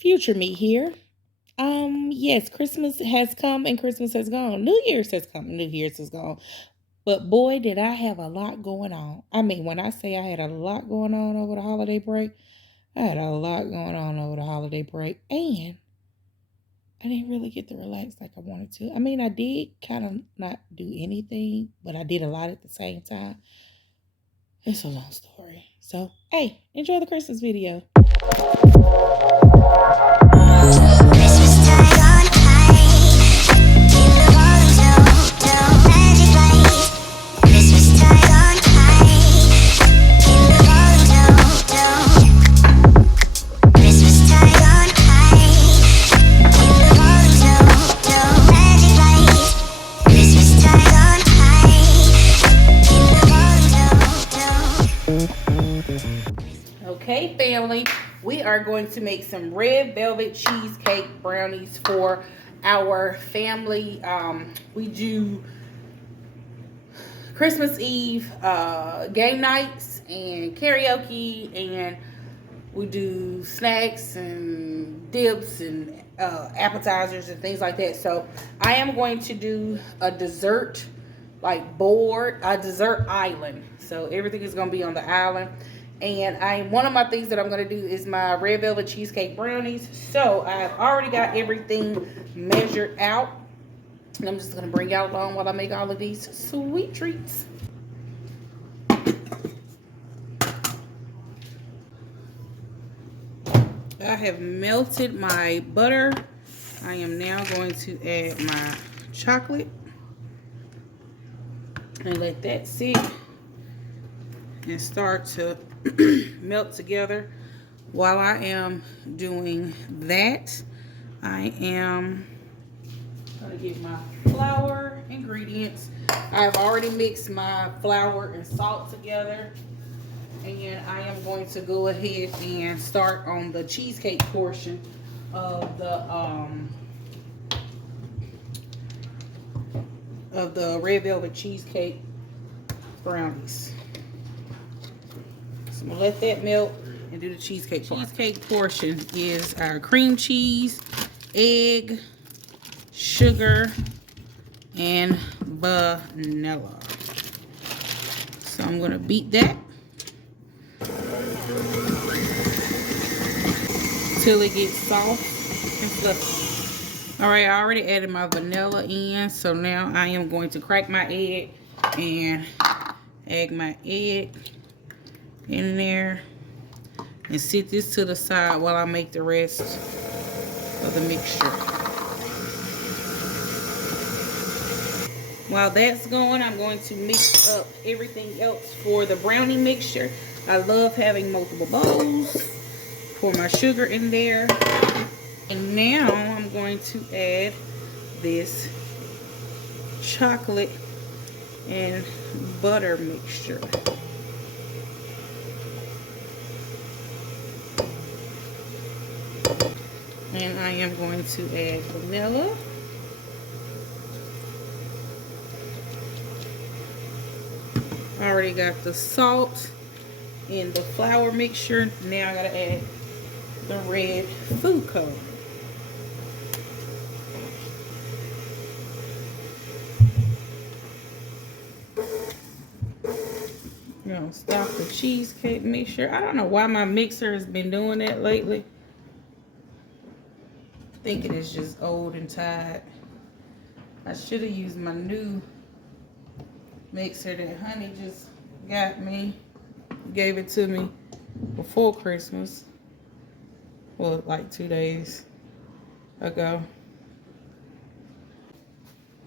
Future me here. Yes, Christmas has come and Christmas has gone. New Year's has come and New Year's has gone. But boy, did I have a lot going on. I mean, when I say I had a lot going on over the holiday break, I had a lot going on over the holiday break. And I didn't really get to relax like I wanted to. I mean, I did kind of not do anything, but I did a lot at the same time. It's a long story. So, hey, enjoy the Christmas video. Okay, family, we are going to make some red velvet cheesecake brownies for our family. We do Christmas Eve game nights and karaoke, and we do snacks and dips and appetizers and things like that. So I am going to do a dessert a dessert island. So everything is going to be on the island. And one of my things that I'm going to do is my red velvet cheesecake brownies. So I've already got everything measured out. And I'm just going to bring y'all along while I make all of these sweet treats. I have melted my butter. I am now going to add my chocolate and let that sit and start to melt together. While I am doing that, I am going to get my flour ingredients. I've already mixed my flour and salt together, and I am going to go ahead and start on the cheesecake portion of the red velvet cheesecake brownies. So I'm gonna let that melt and do the cheesecake part. Cheesecake portion is our cream cheese, egg, sugar, and vanilla. So I'm gonna beat that till it gets soft and fluffy. All right, I already added my vanilla in, so now I am going to crack my egg and add my egg in there and sit this to the side while I make the rest of the mixture. While that's going, I'm going to mix up everything else for the brownie mixture. I love having multiple bowls. Pour my sugar in there. And now I'm going to add this chocolate and butter mixture. And I am going to add vanilla. I already got the salt in the flour mixture. Now I gotta add the red food coloring. I'm gonna stop the cheesecake mixture. I don't know why my mixer has been doing that lately. Thinking it's just old and tired. I should have used my new mixer that honey just got me. Gave it to me before Christmas. Well, like 2 days ago.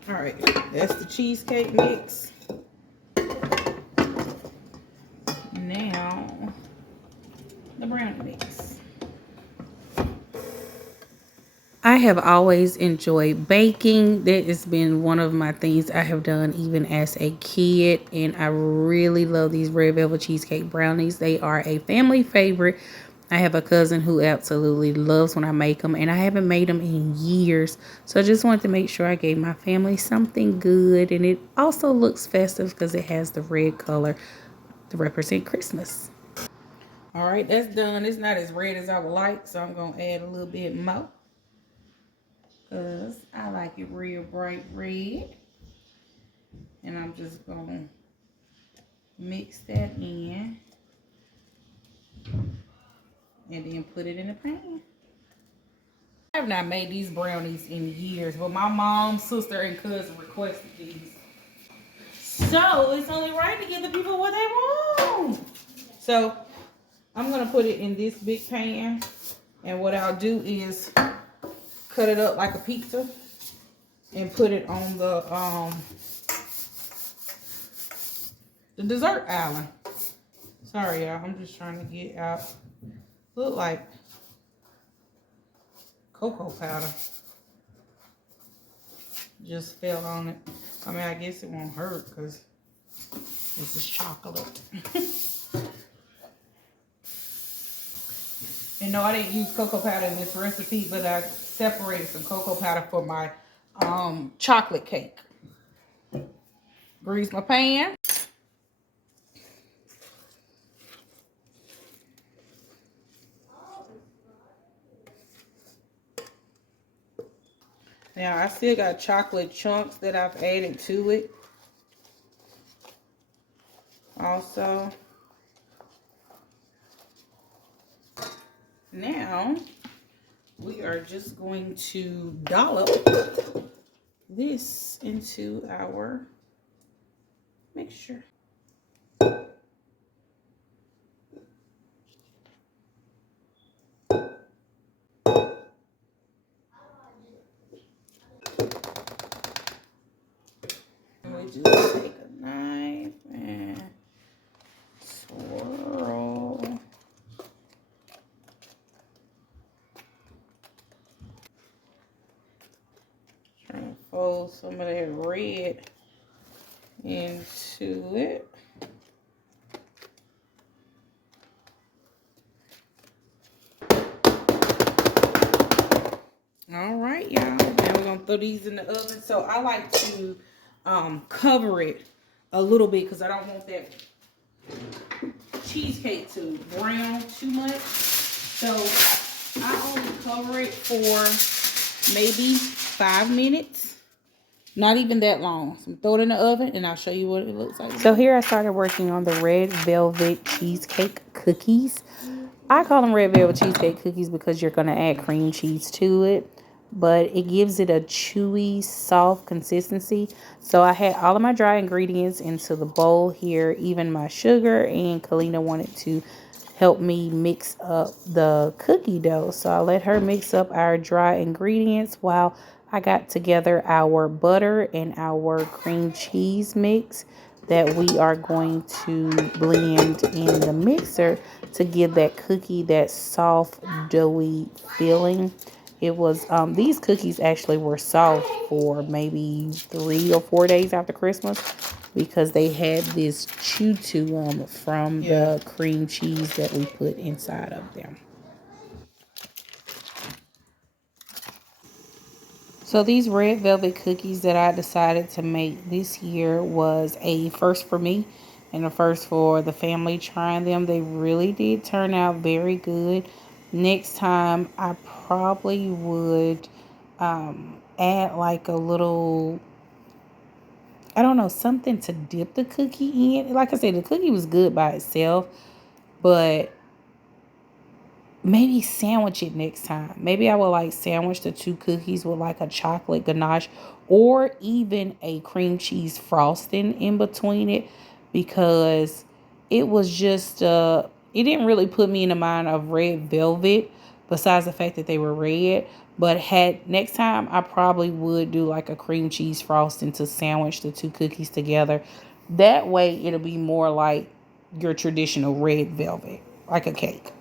All right, that's the cheesecake mix. Now, the brownie mix. I have always enjoyed baking. That has been one of my things I have done even as a kid. And I really love these red velvet cheesecake brownies. They are a family favorite. I have a cousin who absolutely loves when I make them. And I haven't made them in years. So I just wanted to make sure I gave my family something good. And it also looks festive because it has the red color to represent Christmas. All right, that's done. It's not as red as I would like, so I'm gonna add a little bit more because I like it real bright red. And I'm just gonna mix that in and then put it in the pan. I have not made these brownies in years, but my mom, sister, and cousin requested these. So it's only right to give the people what they want. So I'm gonna put it in this big pan, and what I'll do is cut it up like a pizza and put it on the dessert island. Sorry, y'all. I'm just trying to get out. Look like cocoa powder just fell on it. I mean, I guess it won't hurt because this is chocolate. And no, I didn't use cocoa powder in this recipe, but I separated some cocoa powder for my chocolate cake. Grease my pan. Now, I still got chocolate chunks that I've added to it. Also, now we are just going to dollop this into our mixture. We just take a knife and swirl. Trying to fold some of that red into it. All right, y'all. Now we're gonna throw these in the oven. So I like to cover it a little bit because I don't want that cheesecake to brown too much. So I only cover it for maybe 5 minutes. Not even that long. So I'm throw it in the oven and I'll show you what it looks like. So here I started working on the red velvet cheesecake cookies. I call them red velvet cheesecake cookies because you're going to add cream cheese to it. But it gives it a chewy, soft consistency. So I had all of my dry ingredients into the bowl here, even my sugar, and Kalina wanted to help me mix up the cookie dough. So I let her mix up our dry ingredients while I got together our butter and our cream cheese mix that we are going to blend in the mixer to give that cookie that soft, doughy feeling. It was, these cookies actually were soft for maybe 3 or 4 days after Christmas because they had this chew to them from the cream cheese that we put inside of them. So these red velvet cookies that I decided to make this year was a first for me and a first for the family trying them. They really did turn out very good. Next time I probably would add like a little, I don't know, something to dip the cookie in. Like I said, the cookie was good by itself, but maybe sandwich it next time. Maybe I will like sandwich the 2 cookies with like a chocolate ganache or even a cream cheese frosting in between it, because it was just it didn't really put me in the mind of red velvet besides the fact that they were red. But next time I probably would do like a cream cheese frosting to sandwich the 2 cookies together. That way it'll be more like your traditional red velvet, like a cake.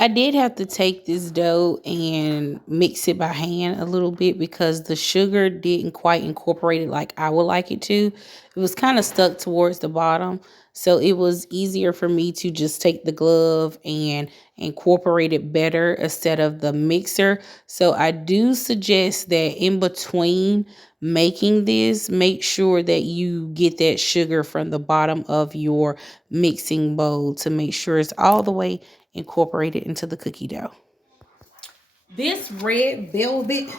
I did have to take this dough and mix it by hand a little bit because the sugar didn't quite incorporate it like I would like it to. It was kind of stuck towards the bottom. So it was easier for me to just take the glove and incorporate it better instead of the mixer. So I do suggest that in between making this, make sure that you get that sugar from the bottom of your mixing bowl to make sure it's all the way incorporated into the cookie dough. This red velvet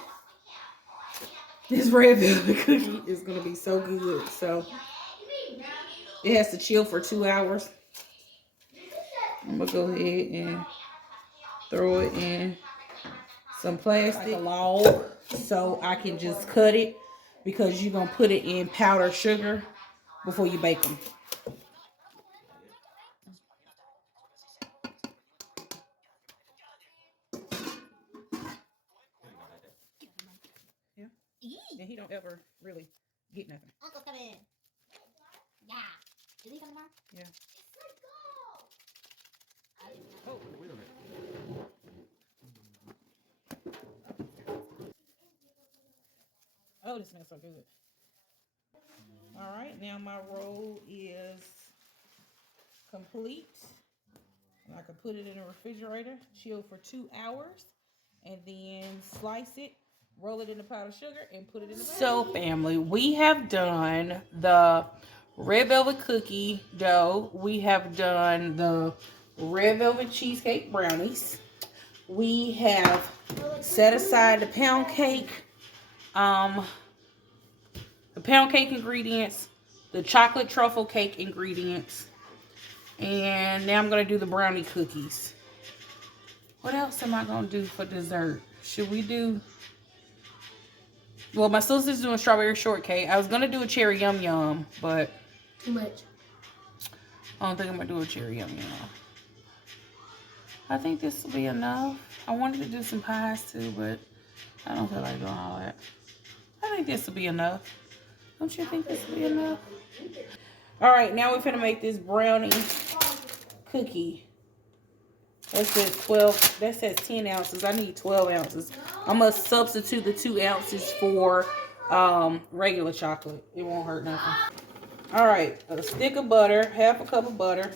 cookie is gonna be so good. So it has to chill for 2 hours. I'm gonna go ahead and throw it in some plastic, like a log, so I can just cut it, because you're gonna put it in powdered sugar before you bake them. Yeah. And he don't ever really get nothing. Uncle's coming. Yeah. Is he coming tomorrow? Yeah. Oh, wait a minute. Oh, this smells so good. All right, now my roll is complete. And I can put it in the refrigerator, chill for 2 hours, and then slice it, roll it in the powdered sugar, and put it in the bag. So, family, we have done the red velvet cookie dough. We have done the red velvet cheesecake brownies. We have set aside the pound cake ingredients, the chocolate truffle cake ingredients, and now I'm going to do the brownie cookies. What else am I going to do for dessert? Should we do... Well, my sister's doing strawberry shortcake. I was going to do a cherry yum yum, but... Too much. I don't think I'm going to do a cherry yum yum. I think this will be enough. I wanted to do some pies too, but I don't feel like doing all that. I think this will be enough. Don't you think this will be enough? All right, now we're going to make this brownie cookie. That says 12. That says 10 ounces. I need 12 ounces. I'm going to substitute the 2 ounces for regular chocolate. It won't hurt nothing. All right, a stick of butter, half a cup of butter,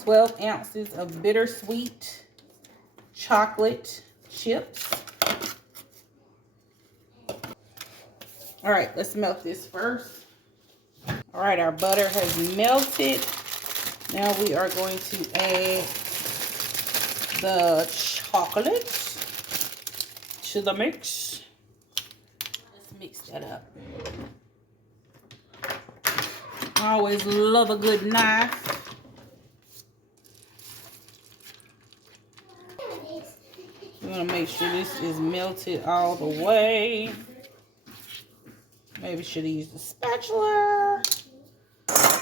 12 ounces of bittersweet chocolate chips. All right, let's melt this first. All right, our butter has melted. Now we are going to add the chocolate to the mix. Let's mix that up. I always love a good knife. We're gonna make sure this is melted all the way. Maybe should have used a spatula.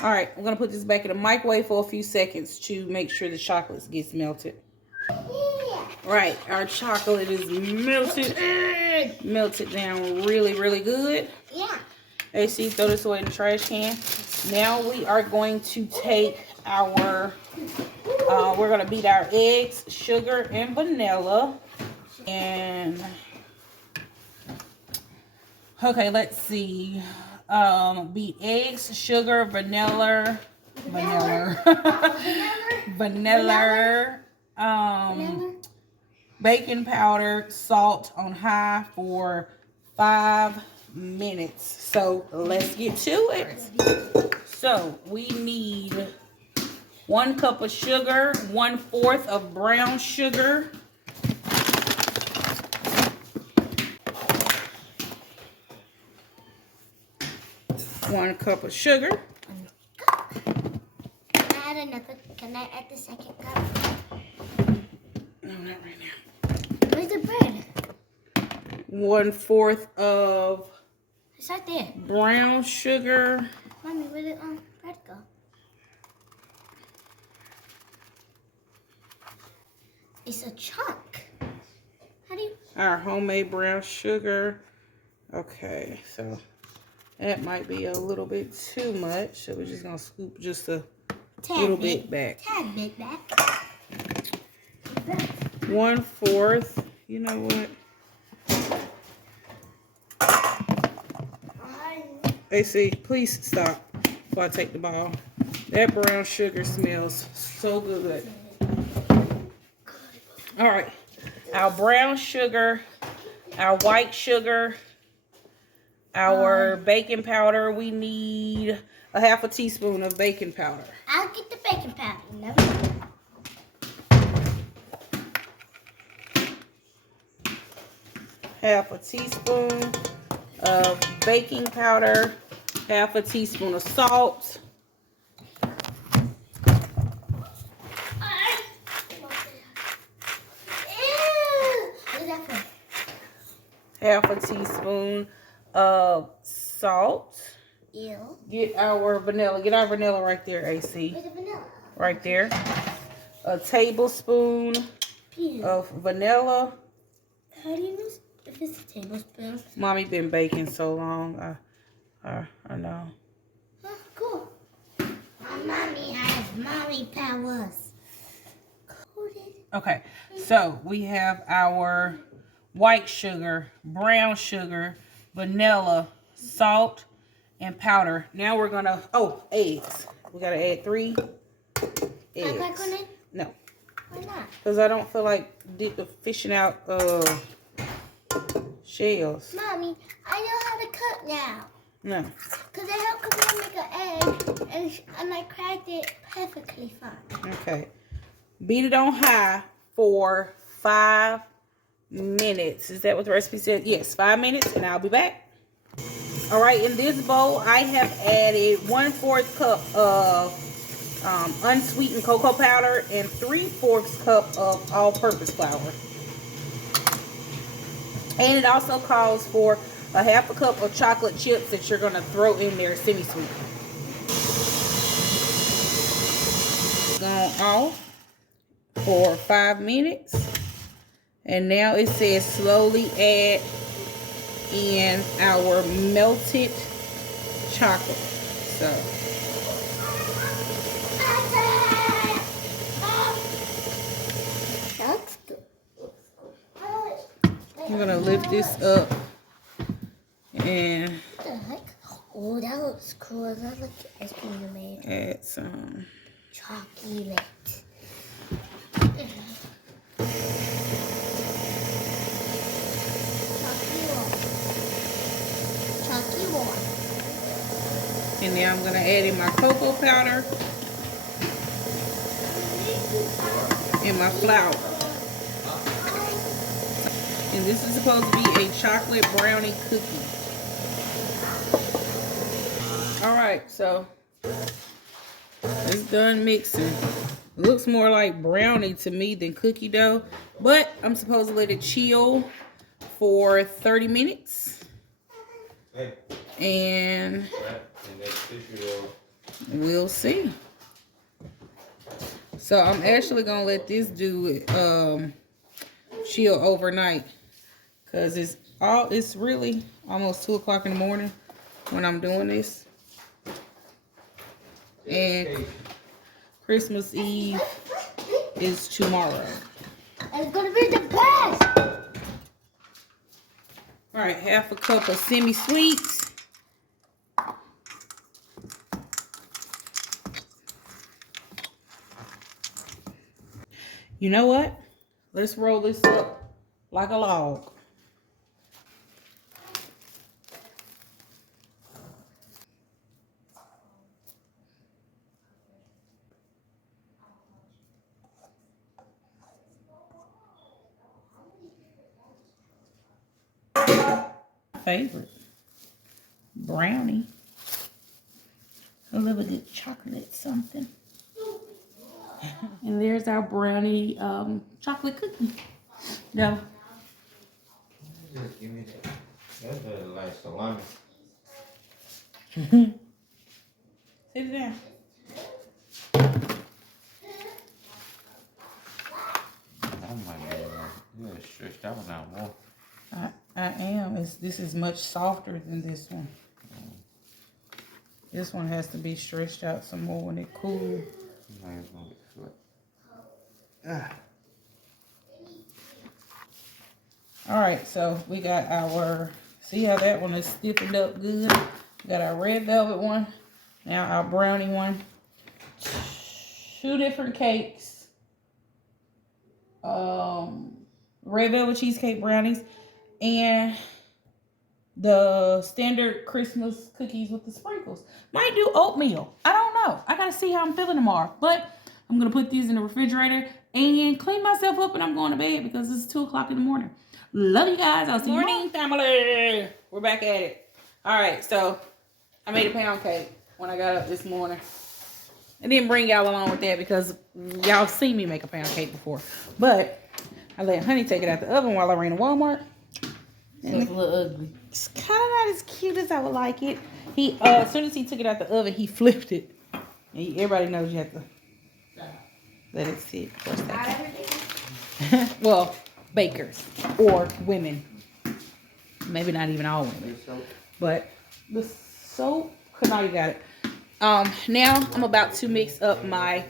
All right, I'm gonna put this back in the microwave for a few seconds to make sure the chocolate gets melted. All right, our chocolate is melted. Melted down really, really good. Yeah. AC, throw this away in the trash can. Now we are going to take our, we're gonna beat our eggs, sugar, and vanilla. And, okay, let's see. Beat eggs, sugar, vanilla, baking powder, salt on high for 5 minutes. So let's get to it. So we need 1 cup of sugar, 1/4 of brown sugar, 1 cup of sugar. Can I add the second cup? No, not right now. Where's the bread? 1/4 of It's right there. brown sugar. Mommy, where did bread go? It's a chunk. How do you... Our homemade brown sugar. Okay, so that might be a little bit too much. So we're just gonna scoop just a little bit back. Tad bit back. 1/4. You know what? AC, please stop before I take the ball. That brown sugar smells so good. All right. Our brown sugar, our white sugar, our baking powder. We need a 1/2 teaspoon of baking powder. I'll get the baking powder. Never mind. Half a teaspoon of baking powder, 1/2 teaspoon of salt. What is that for? 1/2 teaspoon of salt. Ew. Get our vanilla. Get our vanilla right there, AC. Where's the vanilla? Right there. A tablespoon of vanilla. How do you know if it's a tablespoon? Mommy been baking so long. I know. Oh, cool. Mommy has mommy powers. Coated. Okay, so we have our white sugar, brown sugar, vanilla, salt, and powder. Now we're gonna, eggs. We gotta add 3 eggs. Can I crack on it? No. Why not? Because I don't feel like fishing out shells. Mommy, I know how to cook now. No. Because I helped Camille make an egg, and I cracked it perfectly fine. Okay. Beat it on high for 5 minutes. Is that what the recipe said? Yes, 5 minutes, and I'll be back. All right, in this bowl, I have added 1/4 cup of unsweetened cocoa powder and 3/4 cup of all-purpose flour. And it also calls for a 1/2 cup of chocolate chips that you're going to throw in there semi-sweet. Gone off for 5 minutes. And now it says slowly add in our melted chocolate. So That's good. I'm gonna lift this up and What the heck? Oh, that looks cool. That looks like ice cream you made. add some. Chocolate. Chocolate. And now I'm gonna add in my cocoa powder and my flour. And this is supposed to be a chocolate brownie cookie. All right, so it's done mixing. It looks more like brownie to me than cookie dough, but I'm supposed to let it chill for 30 minutes. And we'll see. So I'm actually gonna let this do chill overnight, because it's really almost 2 o'clock in the morning when I'm doing this. And Christmas Eve is tomorrow. It's gonna be the best. All right, 1/2 cup of semi-sweets. You know what? Let's roll this up like a log. Favorite brownie. I love a good chocolate something. And there's our brownie chocolate cookie. No. Just give me that. That's like salami. Sit down. Oh my God. You're stretched out now, boy. I am. This is much softer than this one. This one has to be stretched out some more when it cools. No, it's gonna get flat. All right, so we got our, see how that one is stiffened up good? We got our red velvet one, now our brownie one. 2 different cakes. Red velvet cheesecake brownies and the standard Christmas cookies with the sprinkles. Might do oatmeal. I don't know. I gotta see how I'm feeling tomorrow. But I'm gonna put these in the refrigerator and clean myself up, and I'm going to bed because it's 2 o'clock in the morning. Love you guys. I'll see you tomorrow. Morning, family. We're back at it. All right, so I made a pound cake when I got up this morning. I didn't bring y'all along with that because y'all seen me make a pound cake before. But I let Honey take it out the oven while I ran to Walmart. And it's a little ugly. It's kind of not as cute as I would like it. He, as soon as he took it out the oven, he flipped it. And everybody knows you have to let it sit for a second. Well, bakers or women. Maybe not even all women. But the soap, Kanani got it. Now I'm about to mix up my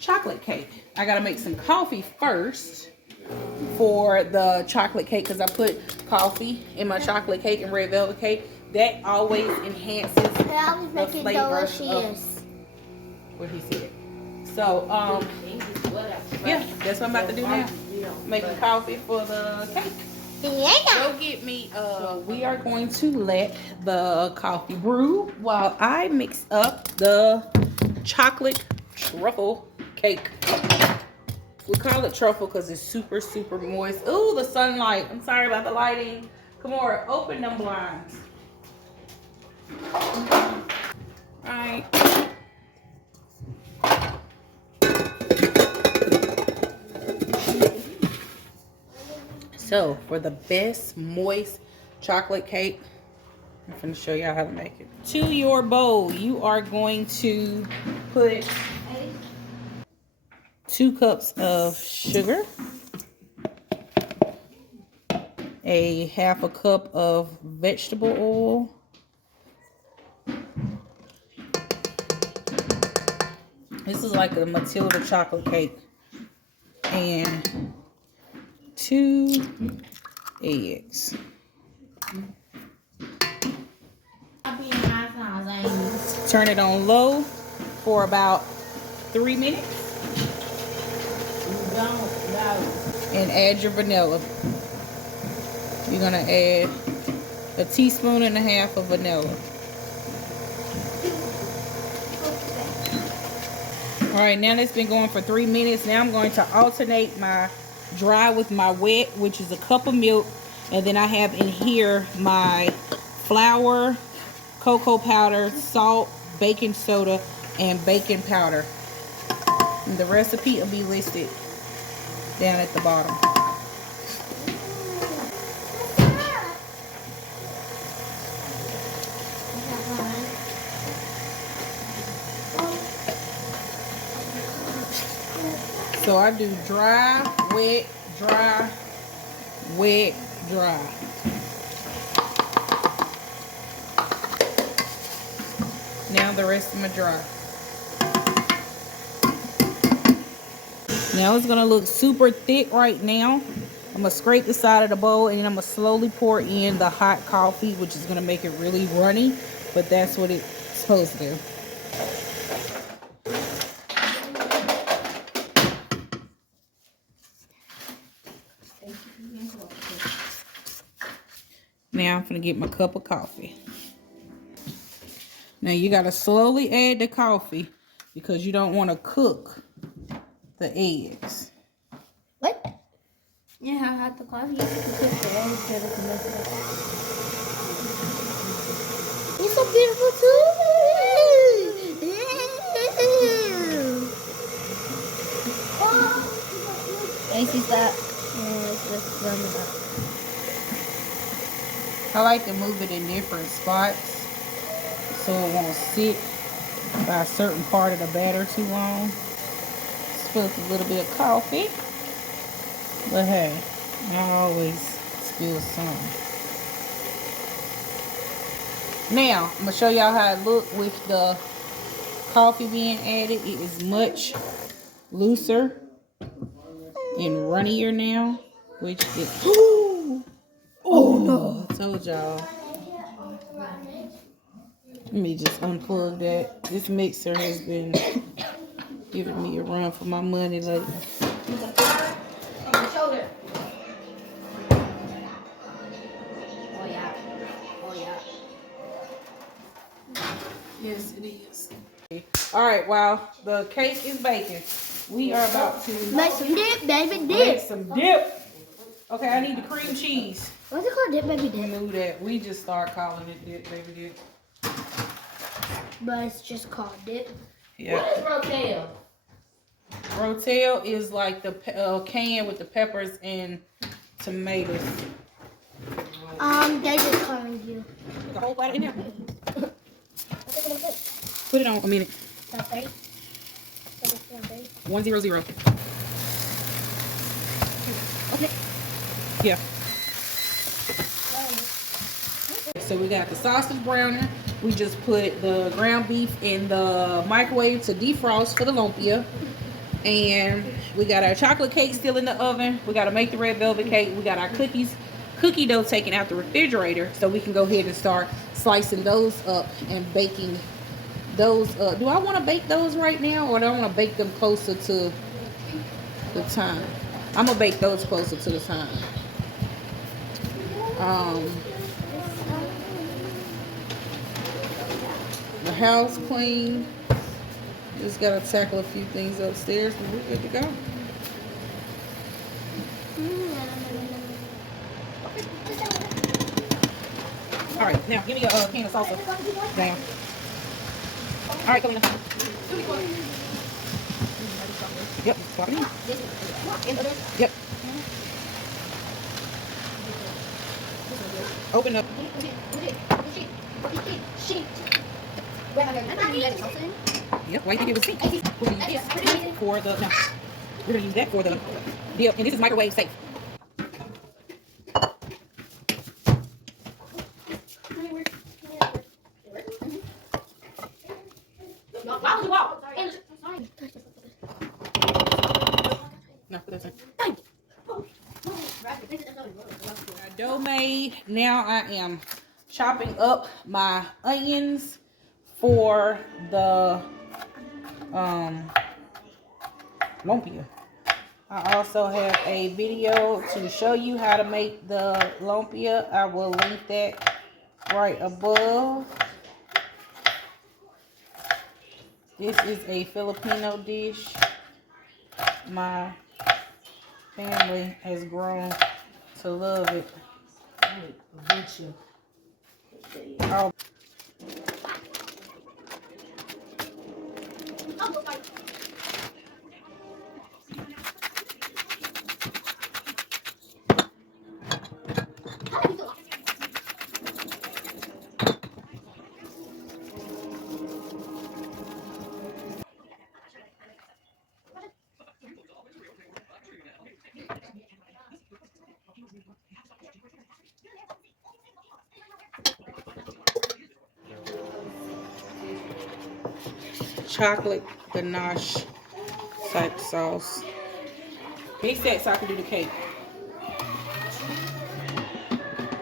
chocolate cake. I gotta make some coffee first for the chocolate cake because I put coffee in my chocolate cake and red velvet cake. That always enhances the flavor of what he said. So yeah, that's what I'm about to do now. Making coffee for the cake. Go get me. We are going to let the coffee brew while I mix up the chocolate truffle cake. We call it truffle because it's super, super moist. Ooh, the sunlight. I'm sorry about the lighting. Come on, open them blinds. All right. So, for the best moist chocolate cake, I'm going to show y'all how to make it. To your bowl, you are going to put 2 cups of sugar, a half a cup of vegetable oil, this is like a Matilda chocolate cake, and 2 eggs. Turn it on low for about 3 minutes. And add your vanilla. You're gonna add a teaspoon and a half of vanilla. All right, now that's been going for 3 minutes. Now I'm going to alternate my dry with my wet, which is a cup of milk. And then I have in here my flour, cocoa powder, salt, baking soda, and baking powder. And the recipe will be listed down at the bottom. So I do dry, wet, dry, wet, dry. Now the rest of my dry. Now it's gonna look super thick right now. I'm gonna scrape the side of the bowl and then I'm gonna slowly pour in the hot coffee, which is gonna make it really runny, but that's what it's supposed to do. Now I'm gonna get my cup of coffee. Now you gotta slowly add the coffee because you don't want to cook the eggs. What? Yeah, how hot the coffee is to cook the eggs so they can mess it up. It's so beautiful too. AC stop. Let's run it up. I like to move it in different spots so it won't sit by a certain part of the batter too long. Spill a little bit of coffee. But hey, I always spill some. Now, I'm going to show y'all how it look with the coffee being added. It is much looser and runnier now, which is oh no, I told y'all. Let me just unplug that. This mixer has been giving me a run for my money lately. Shoulder. Oh yeah. Oh yeah. Yes, it is. All right, while the cake is baking, we are about to Make some dip, baby, make dip. some dip. Okay, I need the cream cheese. What's it called? Dip, baby, dip. Knew that. We just start calling it dip, baby dip. But it's just called dip. Yeah. What is rotel? Rotel is like the can with the peppers and tomatoes. They just calling you. The whole bite in there. Put it on a minute. 100. Okay. Yeah. So we got the sausage browner. We just put the ground beef in the microwave to defrost for the lumpia. And we got our chocolate cake still in the oven. We got to make the red velvet cake. We got our cookie dough taken out the refrigerator, so we can go ahead and start slicing those up and baking those up. Do I want to bake those right now, or do I want to bake them closer to the time? I'm gonna bake those closer to the time. The house clean. Just gotta tackle a few things upstairs, but we're good to go. All right, now give me a can of salsa. Down. All right, come in. Yep, swap it in. Yep. Open up. Yep, why you think it was pink? We're gonna use this for the, no, we're gonna use that for the dip, and this is microwave safe. No, put that in. Dough made. Now I am chopping up my onions for the lumpia. I also have a video to show you how to make the lumpia. I will link that right above. This is a Filipino dish. My family has grown to love it. Oh. Chocolate ganache type sauce. Mix that so I can do the cake.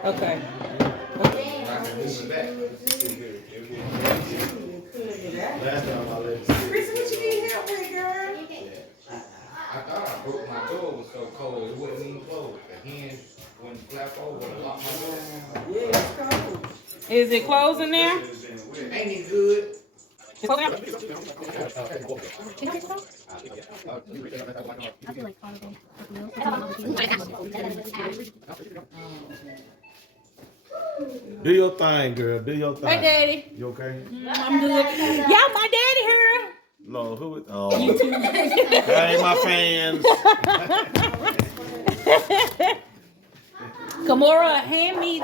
Okay. Cris, what you need help with, girl? I thought I broke my door was so cold it wouldn't even close. The hinge wouldn't flap over and lock my door. Yeah, it's cold. Is it closing now? Ain't it good? It's closing now? Do your thing, girl. Do your thing. Hey, Daddy. You okay? I'm good. Y'all, my daddy here. No, who is? Oh, hey, my fans. Kamora, hand me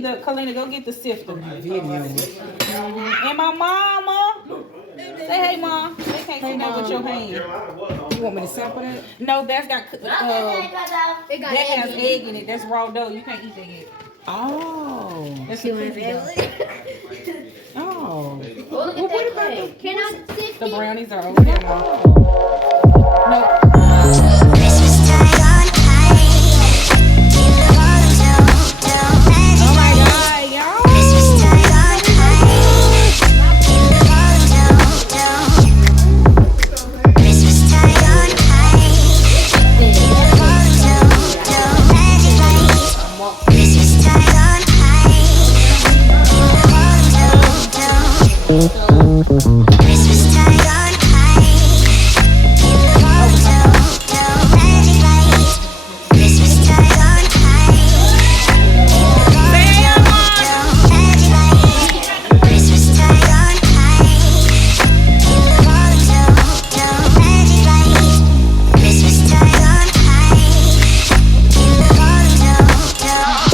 the Kalina, go get the sifter. And my mama. Say hey, Mom. They can't see that with your hand. You want me to sample that? No, that's got that has egg in it. That's raw dough. You can't eat that yet. Oh. That's the cookie dough. Oh. Oh. Oh, look at that cake. Can I sift The it? brownies are over there. Mom. No. Christmas time on high. Keep the volume down, down. Magic Oh my light. God, y'all. Christmas time on high. Keep the volume down, down. Christmas time on high. Keep the volume down, down. Magic light. Christmas time on high. Keep the volume down, down. Christmas time on high. Keep the volume down, down. Magic light. Christmas time on high. Keep the volume down, down. Magic light. Christmas time on high. Keep the volume down, down. Magic light. Christmas time on high. Keep the volume down,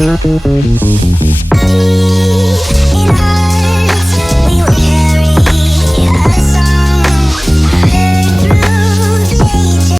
down.